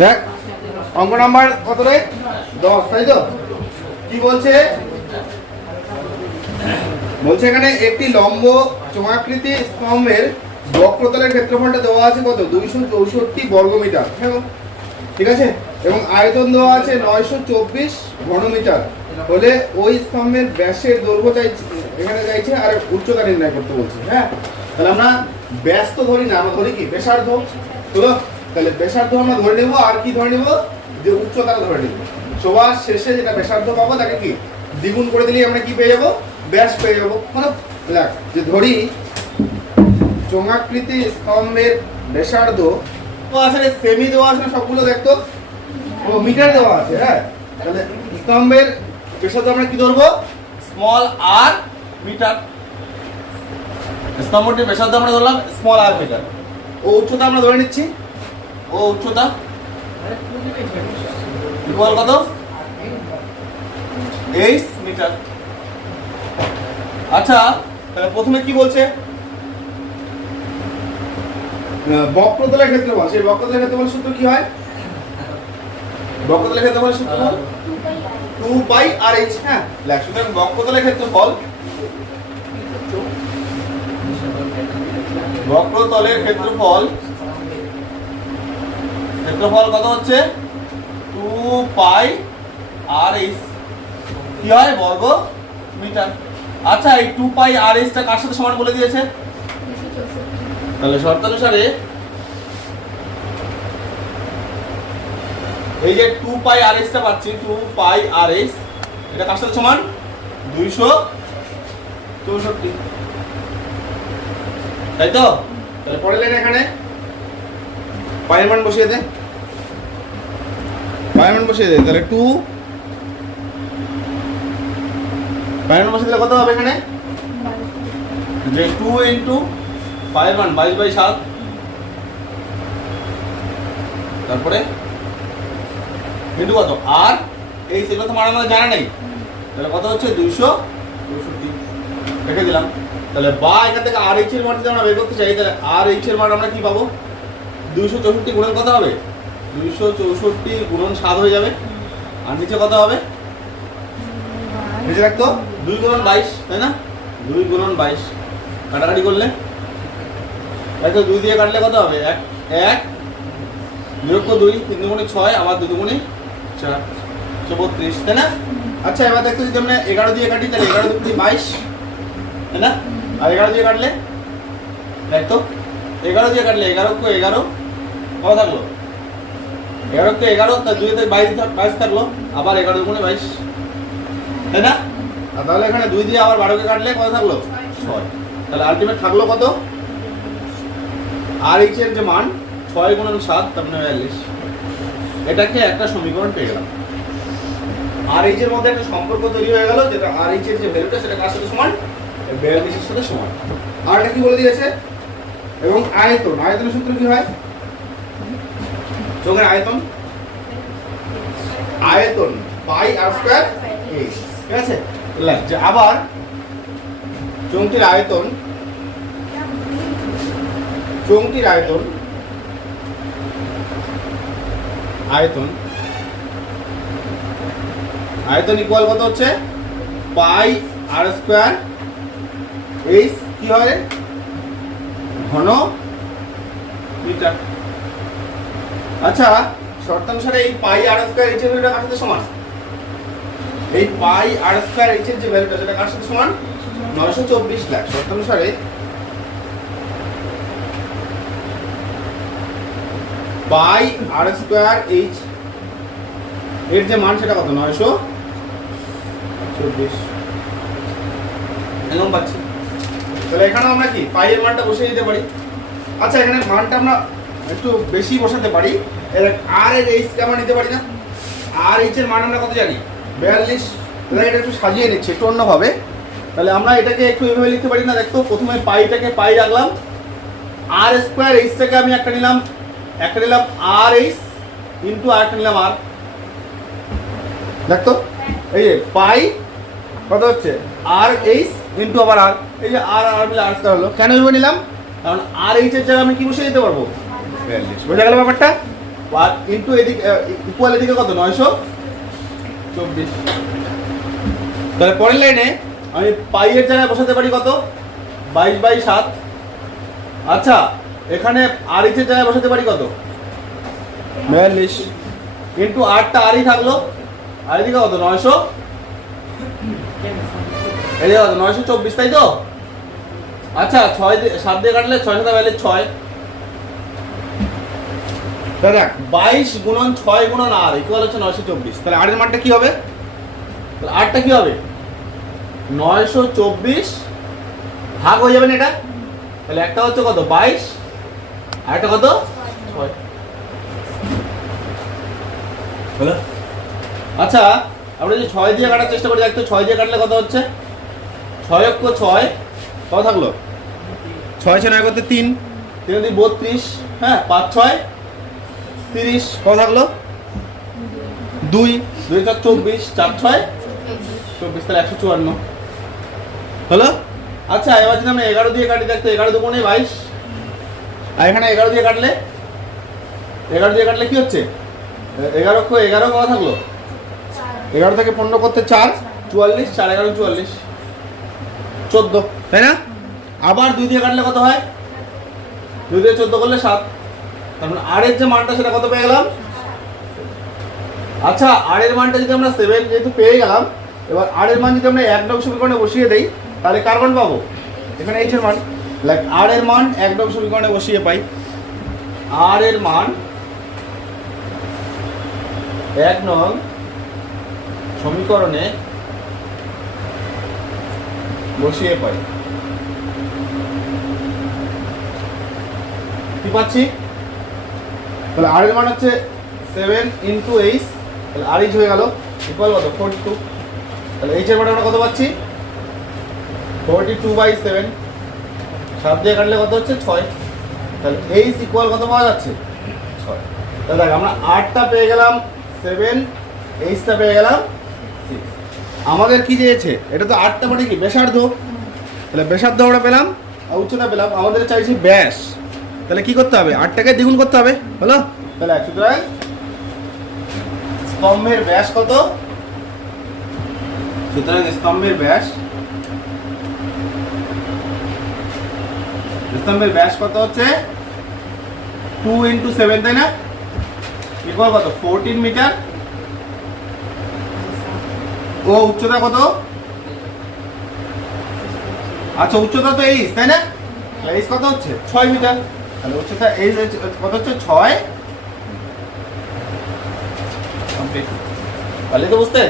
দেখ, অঙ্ক নাম্বার কত রে? দশ, তাই তো? কি বলছে? বলছে এখানে একটি লম্ব চোঙাকৃতি স্তম্ভের বক্রতলের ক্ষেত্রফলটা দেওয়া আছে কত? দুইশো চৌষট্টি বর্গমিটার হ্যাঁ ঠিক আছে? এবং আয়তন দেওয়া আছে নয়শো চব্বিশ ঘনমিটার। হলে ওই স্তম্ভের ব্যাসের দৈর্ঘ্য চাইছে, এখানে চাইছে আর উচ্চতা নির্ণয় করতে বলছে হ্যাঁ? তাহলে আমরা ব্যাস তো ধরি না, আমরা ধরি কি? ব্যাসার্ধ। তো তাহলে ব্যাসার্ধ আমরা ধরে নেব, আর কি ধরে নেব? যে উচ্চতাটা ধরে নেব। সবার শেষে যেটা ব্যাসার্ধ পাবো, তাকে কি? দ্বিগুণ করে দিলেই আমরা কি পেয়ে যাব? ব্যাস পেয়ে যাব। মানে দেখ, যে ধরি, চোঙাকৃতি স্তম্ভের ব্যাসার্ধ তো রে সেমি দেওয়া আছে সবগুলো দেখতো ও, মিটার দেওয়া আছে হ্যাঁ? তাহলে স্তম্ভের ব্যাসার্ধ আমরা কি ধরবো? স্মল আর মিটার স্তম্ভটির ব্যাসার্ধ আমরা ধরলাম স্মল আর মিটার ও উচ্চতা আমরা ধরে নিচ্ছি। ও উচ্চতা? ইকুয়াল কত? Eight metre. আচ্ছা তাহলে প্রথমে কি বলছে? বক্রতলের ক্ষেত্রফল সেই বক্রতলের ক্ষেত্রফল সূত্র কি হয়? বক্রতলের ক্ষেত্রফল সূত্র টু পাই আর এইচ হ্যাঁ। লেখ সুতরাং বক্রতলের ক্ষেত্রফল বক্রতলের ক্ষেত্রফল ক্ষেত্রফল কত হচ্ছে? টু পাই আর এইচ কি হয়? বর্গ মিটার। আচ্ছা এই টু পাই আর এইচটা কার সাথে সমান বলে দিয়েছে? তাহলে শর্তানুসারে এই যে টু পাই আর এইচটা পাচ্ছি টু পাই আর এইচ এটা কার সাথে সমান? দুইশো চৌষট্টি। তাই তো? তাহলে পরে লেন এখানে। পায়ের মান বসিয়ে দে। পায়ের বসিয়ে দে, তাহলে টু পায়ের মান বসিয়ে দিলে কত হবে এখানে? যে টু ইন্টু পায়ের মান বাইশ বাই সাত। তারপরে ইন্টু কত? আর এই সেগুলো তো মান আমাদের জানা নেই। তাহলে কত হচ্ছে? দুইশো চৌষট্টি। রেখে দিলাম। তাহলে বা এখান থেকে আর এইচ এর যদি আমরা বের করতে চাই, তাহলে আর এইচ এর আমরা কি পাবো? দুইশো চৌষট্টি গুণন কত হবে? দুইশো চৌষট্টি গুণন সাত হয়ে যাবে। আর নিচে কত হবে? নিচে রাখতো? দুই গুণন বাইশ তাই না? দুই গুণন বাইশ। কাটাকাটি করলে? তাই দুই দিয়ে কাটলে কত হবে? এক এক নিরক্ষ দুই তিন দুগুণে ছয় আবার দুই দুগুণে চার বত্রিশ তাই না? আচ্ছা এবার দেখতো যদি আমরা এগারো দিয়ে কাটি তাহলে এগারো দুগুণে বাইশ তাই না? আর এগারো দিয়ে কাটলে? দেখতো এগারো দিয়ে কাটলে এগারো এগারো কত থাকল? এগারো, তো এগারো তার দুই দিয়ে বাইশ বাইশ থাকল, আবার এগারো দুগুণে বাইশ। তাই না? আর তাহলে এখানে দুই দিয়ে আবার বারোকে কাটলে কত থাকল? ছয়। তাহলে আলটিমেট থাকল কত? আর এইচ যে মান, ছয় গুণন সাত, তার মানে বিয়াল্লিশ। এটাকে একটা সমীকরণ পেয়ে গেলাম। আর এইচ মধ্যে একটা সম্পর্ক তৈরি হয়ে গেল, যেটা আর এইচ যে ভ্যালুটা সেটা কার সমান? বিয়াল্লিশের সাথে সমান। আর এটা কি বলে দিয়েছে? এবং আয়তন। আয়তনের সূত্র কি হয়? চোখের আয়তন? আয়তন পাই আর স্কয়ার ঠিক আছে? আবার চৌকির আয়তন চৌকির আয়তন আয়তন আয়তন ইকুয়াল কত হচ্ছে? পাই আর স্কোয়ার এইচ কি হয় ঘন মিটার। আচ্ছা শর্তানুসারে এই পাই আর স্কোয়ার এইচ এর ভ্যালুটা কার সাথে সমান? এই পাই আর স্কোয়ার এইচ এর যে ভ্যালুটা সেটা কার সাথে সমান? নয়শো চব্বিশ লাখ। শর্তানুসারে পাই আর স্কোয়ার এইচ এর যে মান সেটা কত? নয়শো চব্বিশ। এরকম পাচ্ছি। তাহলে এখানে আমরা কি? পাই এর মানটা বসিয়ে দিতে পারি। আচ্ছা এখানে মানটা আমরা একটু বেশি বসাতে পারি। আর এর এইচ আমরা নিতে পারি না। আর এইচ এর মান আমরা কত জানি? বিয়াল্লিশ। এটা একটু সাজিয়ে নিচ্ছি, একটু অন্যভাবে। তাহলে আমরা এটাকে একটু এভাবে লিখতে পারি না দেখতো প্রথমে পাইটাকে পাই রাখলাম। আর স্কোয়ার এইচটাকে আমি একটা নিলাম। একটা নিলাম আর এইচ ইন্টু আর একটা নিলাম আর দেখতো? এই যে পাই, কত হচ্ছে? আর এইচ ইন্টু আবার আর এই যে আর আর মিলে আর হলো। কেন এভাবে নিলাম? কারণ আর এইচ এর জায়গায় আমি কি বসে দিতে পারব? বিয়াল্লিশ বোঝা গেল ব্যাপারটা? ইন্টু এদিকে ইকুয়াল এদিকে কত? নয়শো? চব্বিশ। তাহলে পরের লাইনে আমি পাইয়ের জায়গায় বসাতে পারি কত? বাইশ বাই সাত। আচ্ছা এখানে আর এইচের জায়গায় বসাতে পারি কত? বিয়াল্লিশ। ইন্টু আটটা আরই থাকল। আর এদিকে কত? নয়শো? এদিকে কত? নয়শো চব্বিশ তাই তো? আচ্ছা ছয় দিয়ে সাত দিয়ে কাটলে ছয় সাথে ভ্যালে ছয়। দেখ। বাইশ গুণন ছয় গুণন আর ইকুয়াল হচ্ছে নয়শো চব্বিশ। তাহলে আরের মানটা কি হবে? তাহলে আটটা কি হবে? নয়শো চব্বিশ ভাগ হয়ে যাবে না এটা? তাহলে একটা হচ্ছে কত? বাইশ। আর একটা কত? ছয়। হলো? আচ্ছা আমরা যে ছয় দিয়ে কাটার চেষ্টা করি দেখতো ছয় দিয়ে কাটলে কত হচ্ছে? ছয় অক্ষ ছয়। কত থাকল? ছয় ছয় নয় করতে তিন। তিন বত্রিশ। হ্যাঁ পাঁচ ছয়। তিরিশ, কত থাকল? দুই দুই চার চব্বিশ, চার ছয়? চব্বিশ, তাহলে একশো চুয়ান্ন। হলো? আচ্ছা এবার যদি আমরা এগারো দিয়ে কাটি, দেখতো এগারো দুগুণে বাইশ। আর এখানে এগারো দিয়ে কাটলে? এগারো দিয়ে কাটলে কি হচ্ছে? এগারো এগারো কত থাকল? এগারো থেকে পনেরো করতে চার, চুয়াল্লিশ, চার এগারো, চুয়াল্লিশ। চোদ্দ, তাই না? আবার দুই দিয়ে কাটলে কত হয়? দুই দিয়ে চোদ্দ করলে সাত। তার মানে আর এর যে মানটা সেটা কত পেয়ে গেলাম? আচ্ছা আর এর মানটা যদি আমরা সেভেন যেহেতু পেয়ে গেলাম, এবার আর এর মান যদি আমরা এক নং সমীকরণে বসিয়ে দেই, তাহলে কার মান পাবো? এখানে এইচ এর মান। লাইক আর এর মান এক নং সমীকরণে বসিয়ে পাই। আর এর মান এক নং সমীকরণে বসিয়ে পাই। কি পাচ্ছি? তাহলে আর এর মান হচ্ছে সেভেন ইন্টু এইচ তাহলে আর এইচ হয়ে গেল ইকুয়াল কত? ফোরটি টু তাহলে এইচ এর মান আমরা কত পাচ্ছি? ফোরটি টু বাই সেভেন সাত দিয়ে কাটলে কত হচ্ছে? ছয়। তাহলে এইচ ইকুয়াল কত পাওয়া যাচ্ছে? ছয়। তাহলে দেখ, আমরা আটটা পেয়ে গেলাম সেভেন এইচটা পেয়ে গেলাম সিক্স আমাদের কি চেয়েছে? এটা তো আটটা মানে কি? ব্যাসার্ধ। তাহলে ব্যাসার্ধ আমরা পেলাম, আর উচ্চতা পেলাম, আমাদের চাইছি ব্যাস। তাহলে কি করতে হবে? আটটাকে দ্বিগুণ করতে হবে, হলো? তাহলে সুতরাং স্তম্ভের ব্যাস কত? সুতরাং স্তম্ভের ব্যাস স্তম্ভের ব্যাস কত হচ্ছে? টু ইন্টু সেভেন, তাই না? ইকুয়াল কত? Fourteen metre. ও, উচ্চতা কত? আচ্ছা উচ্চতা তো এইচ তাই না? এইচ কত হচ্ছে? ছয় মিটার। তাহলে উচ্চতা এইচ কত হচ্ছে? ছয়? তাহলে তো বুঝতে